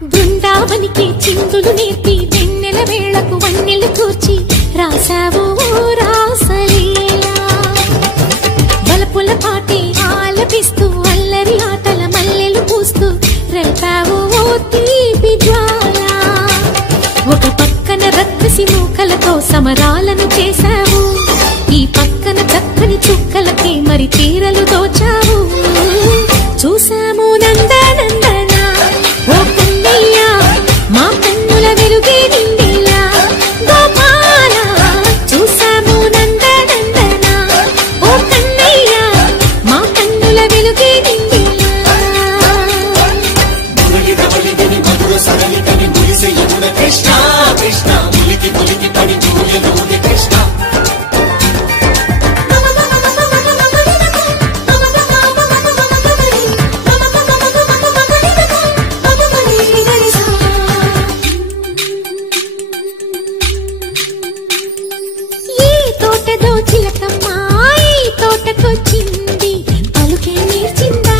బృందావనికి చిందులు నేర్పి వెన్నెల వేళకు వన్నెలు కూర్చి రాసావు రాసలీలా బలపుల పాటి ఆలపిస్తూ అల్లరి ఆటల మల్లెలు పూస్తూ రేపావు తీపి జ్వాల ఒక పక్కన రక్కసి మూకలతో సమరాలను చేశావు ఈ పక్కన చక్కని చుక్కలకి మరి తీరలు దోచావు చూసాము నందనందన ఓ కన్నయ్య మా కన్నుల వెలుగే నిండిలా గోపాల చూసాము నందనందన ఓ కన్నయ్య మా కన్నుల వెలుగే నిండిలా కృష్ణ కృష్ణ ములికి ములికి పడి జూయలోని కృష్ణ తోటకొచ్చింది పలుకే నేర్చిందా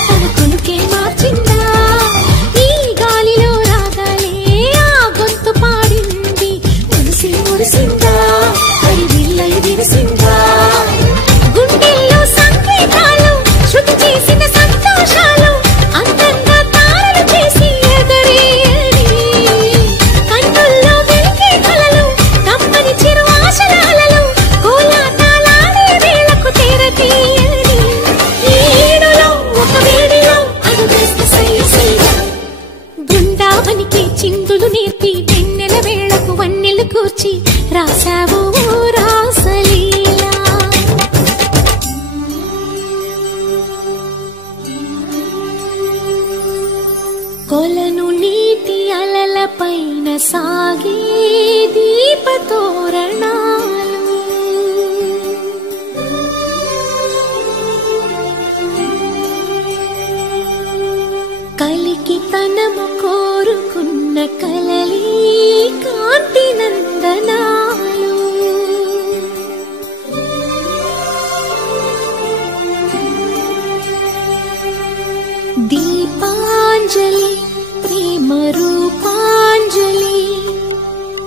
తన కొలుకే మార్చిందా ఈ గాలిలో రాగాలే ఆ గొంతు పాడింది మనసి మురిసిందా అది విల్లై విరిసిందా గుండెల్లో సంకేతాలు శృతి చేసిన సంతోషాలు అందంగా తారలు చేసి ఎగరేయని కన్నుల్లో వెలిగే కలలు కమ్మని చిరు ఆశలాలలో బృందావనికి చిందులు నేర్పి వెన్నెల వేళకు వన్నెలు కూర్చి రాసావు రాసలీలా కొలను నీటి అలల పైన సాగే దీపతోరణాలు కలికి తనము కోరుకున్న కలలీ కాంతి నందనాలు దీపాంజలి ప్రేమ రూపాంజలి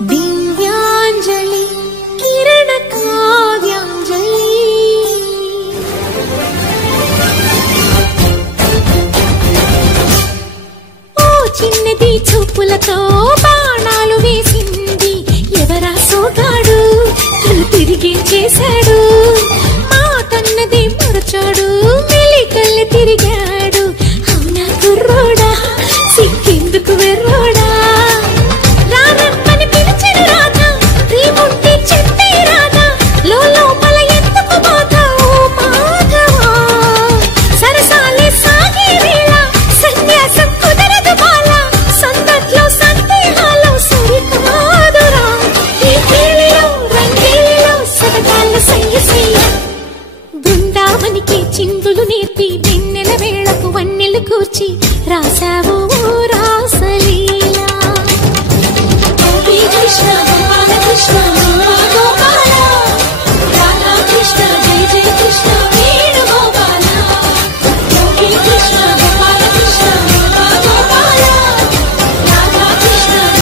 దివ్యాంజలి కిరణ కావ్యాంజలి చిన్నది చూపులతో బాణాలు వేసింది ఎవరా సోగాడు తను తిరిగి చేశాడు మాటన్నది మరచాడు మెలికల్లి తిరిగాడు అవునా కుర్రోడా సిక్కెందుకు వెర్రోడా రారమ్మని పిలిచిన రాధా రీముంటే చెప్పే రాధా లోపల ఎందుకు బాధ ఓ మాధవా సరసాలే సాగే వేళ సన్యాసం కుదరదు బాల సందట్లో సందేహాలు సరికాదురా ఈ వేళలో రంగేలో సరదాల సయ్య బృందావనికి చిందులు నేర్పి వెన్నెల వేళకు వన్నెలు కూర్చి రాసావు